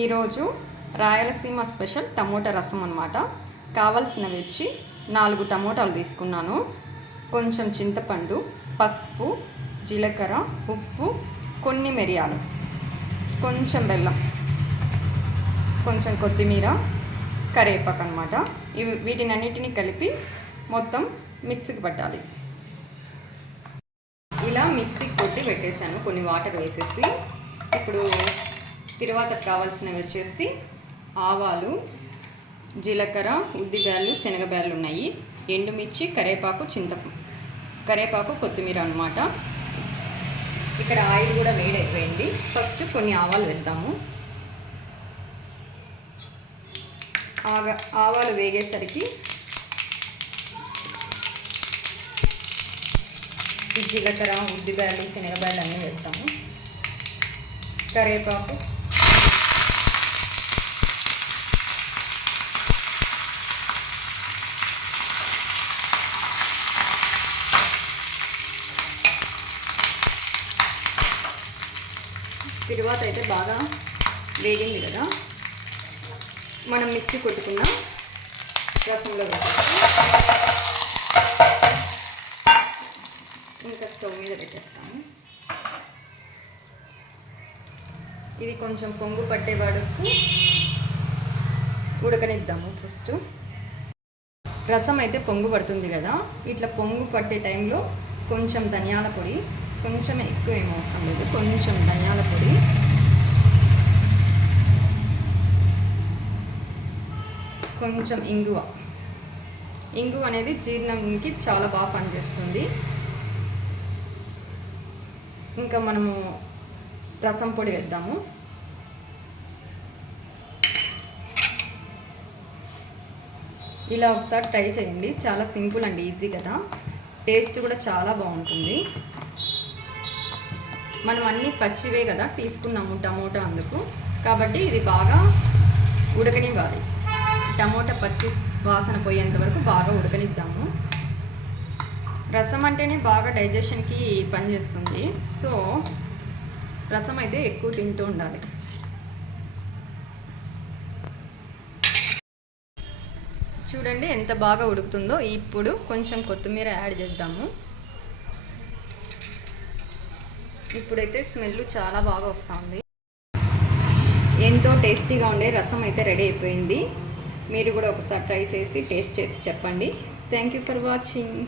ఈరోజు Rayalaseema special tomato రసం అన్నమాట. కావాల్సినవి వచ్చి 4 టమోటాలు తీసుకున్నాను, కొంచెం చింతపండు, పసుపు, జీలకర్ర, ఉప్పు, కొన్ని మిరియాలు, కొంచెం బెల్లం, కొంచెం కొత్తిమీర, కరివేపాకు అన్నమాట. వీటినన్నిటిని కలిపి మొత్తం మిక్సీకి పట్టాలి. ఇలా మిక్సీకి కొట్టి పెట్టేశాను కొన్ని వాటర్ వేసేసి. ఇప్పుడు తర్వాత కావాల్సినవి వచ్చేసి ఆవాలు, జీలకర్ర, ఉద్దిబ్యాళ్ళు, శనగబ్యాళ్ళు ఉన్నాయి, ఎండుమిర్చి, కరివేపాకు, కొత్తిమీర అన్నమాట. ఇక్కడ ఆయిల్ కూడా వేడైపోయింది. ఫస్ట్ కొన్ని ఆవాలు వేద్దాము. ఆవాలు వేగేసరికి జీలకర్ర, ఉద్దిబ్యాళ్ళు, శనగబ్యాళ్ళు అన్నీ వేస్తాము. కరివేపాకు, తరువాత అయితే బాగా వేగింది కదా, మనం మిక్సీ కొట్టుకున్న రసంలో ఇంకా స్టవ్ మీద పెట్టేస్తాము. ఇది కొంచెం పొంగు పట్టే వరకు ఉడకనిద్దాము. ఫస్ట్ రసం అయితే పొంగు పడుతుంది కదా, ఇట్లా పొంగు పట్టే టైంలో కొంచెం ధనియాల పొడి, కొంచెం ఎక్కువ ఏం అవసరం లేదు, కొంచెం ధనియాల పొడి, కొంచెం ఇంగువ అనేది జీర్ణంకి చాలా బాగా పనిచేస్తుంది. ఇంకా మనము రసం పొడి వేద్దాము. ఇలా ఒకసారి ట్రై చేయండి, చాలా సింపుల్ అండి, ఈజీ కదా, టేస్ట్ కూడా చాలా బాగుంటుంది. మనం అన్నీ పచ్చివే కదా తీసుకున్నాము టమోటా, అందుకు కాబట్టి ఇది బాగా ఉడకనివ్వాలి. టమోటా పచ్చి వాసన పోయేంత వరకు బాగా ఉడకనిద్దాము. రసం అంటేనే బాగా డైజెషన్కి పనిచేస్తుంది, సో రసం అయితే ఎక్కువ తింటూ ఉండాలి. చూడండి ఎంత బాగా ఉడుకుతుందో. ఇప్పుడు కొంచెం కొత్తిమీర యాడ్ చేద్దాము. ఇప్పుడైతే స్మెల్ చాలా బాగా వస్తుంది. ఎంతో టేస్టీగా ఉండే రసం అయితే రెడీ అయిపోయింది. మీరు కూడా ఒకసారి ట్రై చేసి టేస్ట్ చేసి చెప్పండి. Thank you for watching.